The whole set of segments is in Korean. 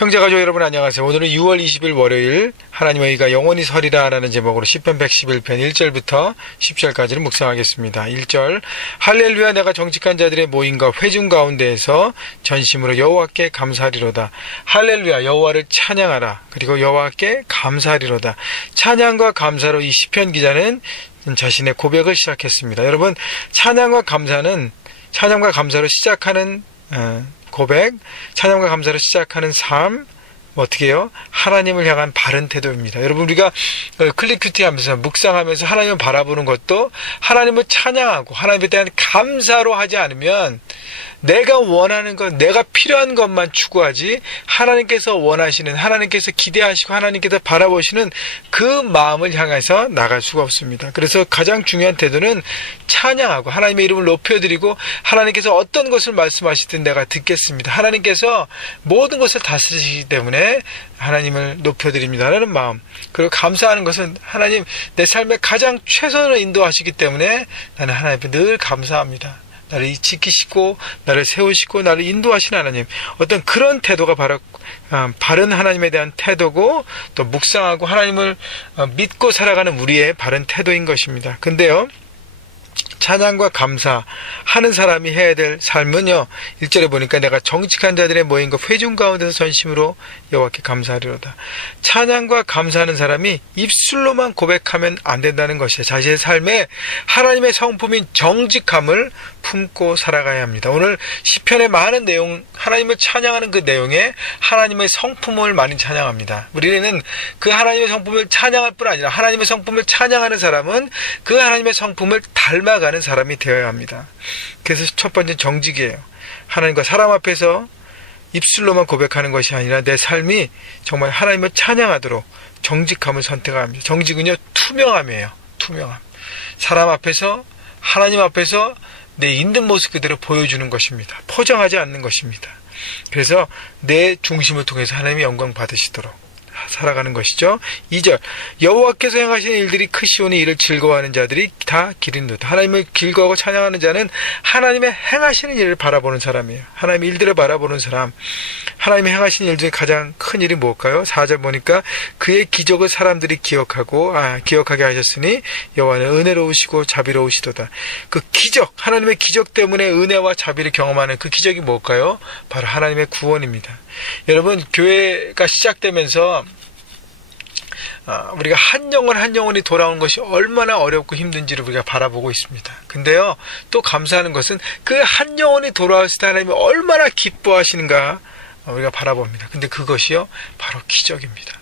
형제가족 여러분 안녕하세요. 오늘은 6월 20일 월요일 하나님의 의가 영원히 서리라 라는 제목으로 시편 111편 1절부터 10절까지를 묵상하겠습니다. 1절 할렐루야 내가 정직한 자들의 모임과 회중 가운데에서 전심으로 여호와께 감사하리로다. 할렐루야 여호와를 찬양하라. 그리고 여호와께 감사하리로다. 찬양과 감사로 이 시편 기자는 자신의 고백을 시작했습니다. 여러분 찬양과 감사로 시작하는 고백, 찬양과 감사로 시작하는 삶, 어떻게 해요? 하나님을 향한 바른 태도입니다. 여러분 우리가 클릭큐티 하면서 묵상하면서 하나님을 바라보는 것도 하나님을 찬양하고 하나님에 대한 감사로 하지 않으면 내가 원하는 것, 내가 필요한 것만 추구하지 하나님께서 원하시는, 하나님께서 기대하시고 하나님께서 바라보시는 그 마음을 향해서 나갈 수가 없습니다. 그래서 가장 중요한 태도는 찬양하고 하나님의 이름을 높여드리고 하나님께서 어떤 것을 말씀하시든 내가 듣겠습니다. 하나님께서 모든 것을 다스리시기 때문에 하나님을 높여드립니다라는 마음. 그리고 감사하는 것은 하나님 내 삶에 가장 최선을 인도하시기 때문에 나는 하나님께 늘 감사합니다. 나를 지키시고 나를 세우시고 나를 인도하시는 하나님, 어떤 그런 태도가 바로 바른 하나님에 대한 태도고 또 묵상하고 하나님을 믿고 살아가는 우리의 바른 태도인 것입니다. 근데요 찬양과 감사하는 사람이 해야 될 삶은요 1절에 보니까 내가 정직한 자들의 모임과 회중 가운데서 전심으로 여호와께 감사하리로다. 찬양과 감사하는 사람이 입술로만 고백하면 안 된다는 것이에요. 자신의 삶에 하나님의 성품인 정직함을 품고 살아가야 합니다. 오늘 시편의 많은 내용, 하나님을 찬양하는 그 내용에 하나님의 성품을 많이 찬양합니다. 우리는 그 하나님의 성품을 찬양할 뿐 아니라 하나님의 성품을 찬양하는 사람은 그 하나님의 성품을 닮아가는 사람이 되어야 합니다. 그래서 첫 번째 정직이에요. 하나님과 사람 앞에서 입술로만 고백하는 것이 아니라 내 삶이 정말 하나님을 찬양하도록 정직함을 선택합니다. 정직은요 투명함이에요. 투명함. 사람 앞에서 하나님 앞에서 내 있는 모습 그대로 보여주는 것입니다. 포장하지 않는 것입니다. 그래서 내 중심을 통해서 하나님의 영광 받으시도록 살아가는 것이죠. 2절 여호와께서 행하시는 일들이 크시오니 이를 즐거워하는 자들이 다 기린도다. 하나님을 즐거워하고 찬양하는 자는 하나님의 행하시는 일을 바라보는 사람이에요. 하나님의 일들을 바라보는 사람. 하나님의 행하시는 일 중에 가장 큰 일이 뭘까요? 4절 보니까 그의 기적을 사람들이 기억하게 하셨으니 여호와는 은혜로우시고 자비로우시도다. 그 기적, 하나님의 기적 때문에 은혜와 자비를 경험하는 그 기적이 뭘까요? 바로 하나님의 구원입니다. 여러분 교회가 시작되면서 우리가 한 영혼이 돌아오는 것이 얼마나 어렵고 힘든지를 우리가 바라보고 있습니다. 근데요 또 감사하는 것은 그 한 영혼이 돌아왔을 때 하나님이 얼마나 기뻐하시는가 우리가 바라봅니다. 근데 그것이요 바로 기적입니다.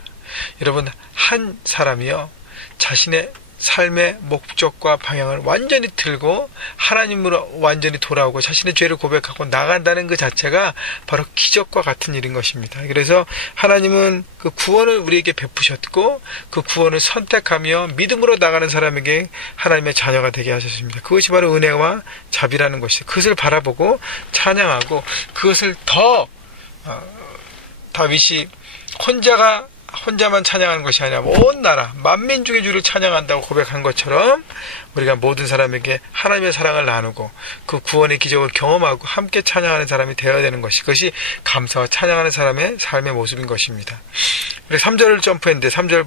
여러분 한 사람이요 자신의 삶의 목적과 방향을 완전히 틀고 하나님으로 완전히 돌아오고 자신의 죄를 고백하고 나간다는 그 자체가 바로 기적과 같은 일인 것입니다. 그래서 하나님은 그 구원을 우리에게 베푸셨고 그 구원을 선택하며 믿음으로 나가는 사람에게 하나님의 자녀가 되게 하셨습니다. 그것이 바로 은혜와 자비라는 것이죠. 그것을 바라보고 찬양하고 그것을 더 다윗이 혼자만 찬양하는 것이 아니라 온 나라 만민 중의 주를 찬양한다고 고백한 것처럼 우리가 모든 사람에게 하나님의 사랑을 나누고 그 구원의 기적을 경험하고 함께 찬양하는 사람이 되어야 되는 것이 그것이 감사와 찬양하는 사람의 삶의 모습인 것입니다. 그래서 3절을 점프했는데 3절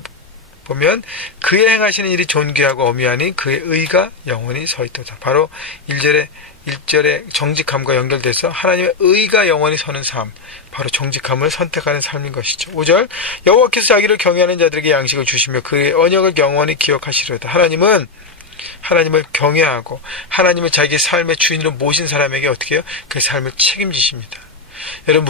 보면 그의 행하시는 일이 존귀하고 어미하니 그의 의가 영원히 서있도다. 바로 1절의 정직함과 연결돼서 하나님의 의가 영원히 서는 삶, 바로 정직함을 선택하는 삶인 것이죠. 5절 여호와께서 자기를 경외하는 자들에게 양식을 주시며 그의 언약을 영원히 기억하시려다. 하나님은 하나님을 경외하고 하나님을 자기의 삶의 주인으로 모신 사람에게 어떻게 해요? 그 삶을 책임지십니다. 여러분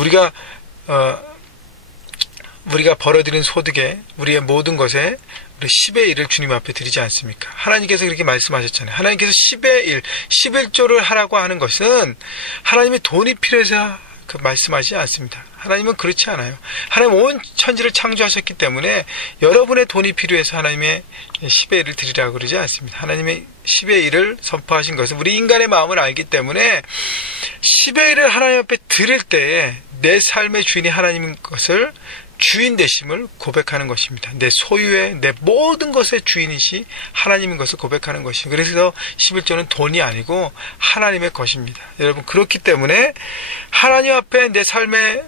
우리가 벌어들인 소득에 우리의 모든 것에 우리 10의 1을 주님 앞에 드리지 않습니까? 하나님께서 그렇게 말씀하셨잖아요. 하나님께서 10의 1, 11조를 하라고 하는 것은 하나님의 돈이 필요해서 말씀하시지 않습니다. 하나님은 그렇지 않아요. 하나님 온 천지를 창조하셨기 때문에 여러분의 돈이 필요해서 하나님의 10의 1을 드리라고 그러지 않습니다. 하나님의 10의 1을 선포하신 것은 우리 인간의 마음을 알기 때문에 10의 1을 하나님 앞에 드릴 때에 내 삶의 주인이 하나님인 것을 주인 되심을 고백하는 것입니다. 내 소유의 내 모든 것의 주인이시 하나님인 것을 고백하는 것이죠. 그래서 11조는 돈이 아니고 하나님의 것입니다. 여러분 그렇기 때문에 하나님 앞에 내 삶의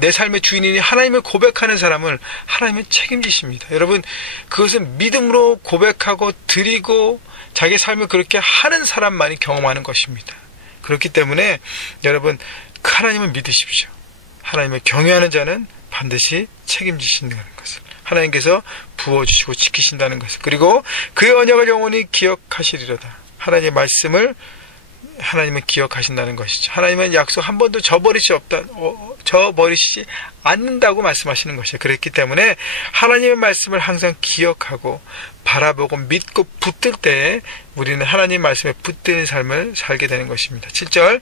내 삶의 주인이니 하나님을 고백하는 사람을 하나님은 책임지십니다. 여러분, 그것은 믿음으로 고백하고 드리고 자기 삶을 그렇게 하는 사람만이 경험하는 것입니다. 그렇기 때문에 여러분, 하나님을 믿으십시오. 하나님을 경외하는 자는 반드시 책임지신다는 것을, 하나님께서 부어주시고 지키신다는 것을, 그리고 그의 언약을 영원히 기억하시리로다. 하나님의 말씀을 하나님은 기억하신다는 것이죠. 하나님은 약속 한 번도 저버리시지 않는다고 말씀하시는 것이에요. 그렇기 때문에 하나님의 말씀을 항상 기억하고 바라보고 믿고 붙들 때에 우리는 하나님 말씀에 붙드는 삶을 살게 되는 것입니다. 7절,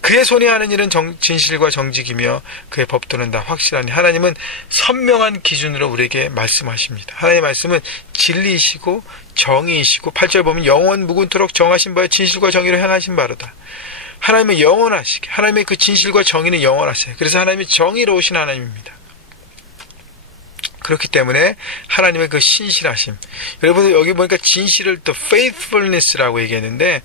그의 손이 하는 일은 진실과 정직이며 그의 법도는 다 확실하니. 하나님은 선명한 기준으로 우리에게 말씀하십니다. 하나님의 말씀은 진리이시고 정의이시고, 8절 보면 영원 무궁토록 정하신 바에 진실과 정의로 행하신 바로다. 하나님은 영원하시게, 하나님의 그 진실과 정의는 영원하세요. 그래서 하나님이 정의로우신 하나님입니다. 그렇기 때문에 하나님의 그 신실하심, 여러분 여기 보니까 진실을 또 faithfulness라고 얘기했는데,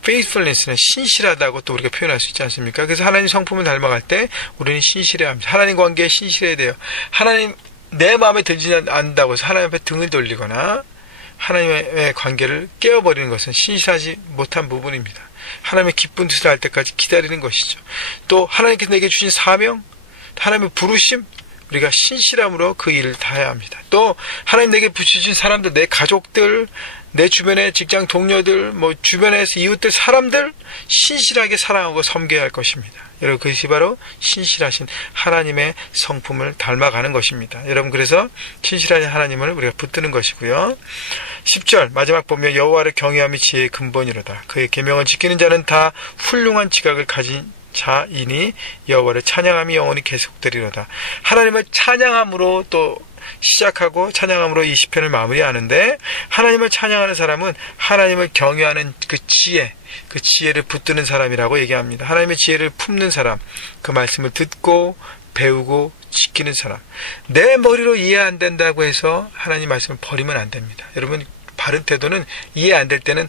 faithfulness는 신실하다고 또 우리가 표현할 수 있지 않습니까? 그래서 하나님 성품을 닮아갈 때 우리는 신실해야 합니다. 하나님 관계에 신실해야 돼요. 하나님 내 마음에 들지 않는다고 해서 하나님 앞에 등을 돌리거나 하나님의 관계를 깨어버리는 것은 신실하지 못한 부분입니다. 하나님의 기쁜 뜻을 할 때까지 기다리는 것이죠. 또 하나님께서 내게 주신 사명, 하나님의 부르심, 우리가 신실함으로 그 일을 다해야 합니다. 또 하나님 내게 붙여주신 사람들, 내 가족들, 내 주변의 직장 동료들, 주변에서 이웃들, 사람들 신실하게 사랑하고 섬겨야 할 것입니다. 여러분, 그것이 바로 신실하신 하나님의 성품을 닮아가는 것입니다. 여러분, 그래서 신실하신 하나님을 우리가 붙드는 것이고요. 10절 마지막 보면 여호와를 경외함이 지혜의 근본이로다. 그의 계명을 지키는 자는 다 훌륭한 지각을 가진 자이니 여호와를 찬양함이 영원히 계속되리로다. 하나님을 찬양함으로 또 시작하고 찬양함으로 이 시편을 마무리하는데, 하나님을 찬양하는 사람은 하나님을 경외하는 그 지혜를 붙드는 사람이라고 얘기합니다. 하나님의 지혜를 품는 사람, 그 말씀을 듣고 배우고 지키는 사람. 내 머리로 이해 안 된다고 해서 하나님 말씀을 버리면 안 됩니다. 여러분, 바른 태도는 이해 안 될 때는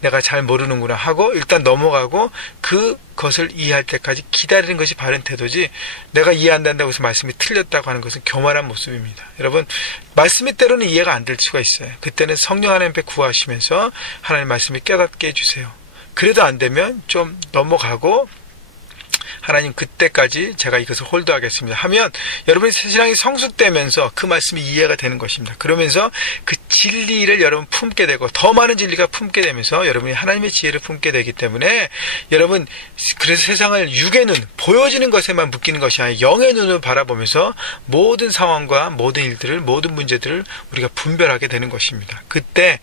내가 잘 모르는구나 하고 일단 넘어가고 그것을 이해할 때까지 기다리는 것이 바른 태도지, 내가 이해 안 된다고 해서 말씀이 틀렸다고 하는 것은 교만한 모습입니다. 여러분, 말씀이 때로는 이해가 안 될 수가 있어요. 그때는 성령 하나님께 구하시면서 하나님 말씀을 깨닫게 해주세요. 그래도 안 되면 좀 넘어가고 하나님 그때까지 제가 이것을 홀드하겠습니다 하면 여러분의 신앙이 성숙되면서 그 말씀이 이해가 되는 것입니다. 그러면서 그 진리를 여러분 품게 되고 더 많은 진리가 품게 되면서 여러분이 하나님의 지혜를 품게 되기 때문에, 여러분 그래서 세상을 육의 눈, 보여지는 것에만 묶이는 것이 아니라 영의 눈을 바라보면서 모든 상황과 모든 일들을, 모든 문제들을 우리가 분별하게 되는 것입니다. 그때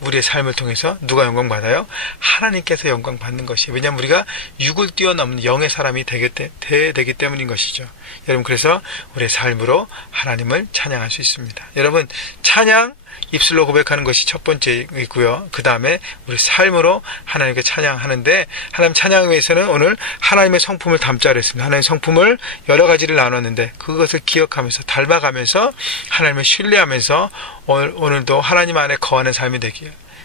우리의 삶을 통해서 누가 영광 받아요? 하나님께서 영광 받는 것이에요. 왜냐하면 우리가 육을 뛰어넘는 영의 사람이 되기 때문인 것이죠. 여러분, 그래서 우리의 삶으로 하나님을 찬양할 수 있습니다. 여러분, 찬양 입술로 고백하는 것이 첫 번째이고요. 그 다음에 우리 삶으로 하나님께 찬양하는데, 하나님 찬양을 위해서는 오늘 하나님의 성품을 담자로 했습니다. 하나님의 성품을 여러 가지를 나눴는데 그것을 기억하면서 닮아가면서 하나님을 신뢰하면서 오늘도 하나님 안에 거하는 삶이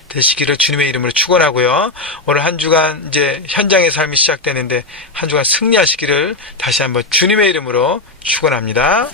되시기를 주님의 이름으로 축원하고요. 오늘 한 주간 이제 현장의 삶이 시작되는데 한 주간 승리하시기를 다시 한번 주님의 이름으로 축원합니다.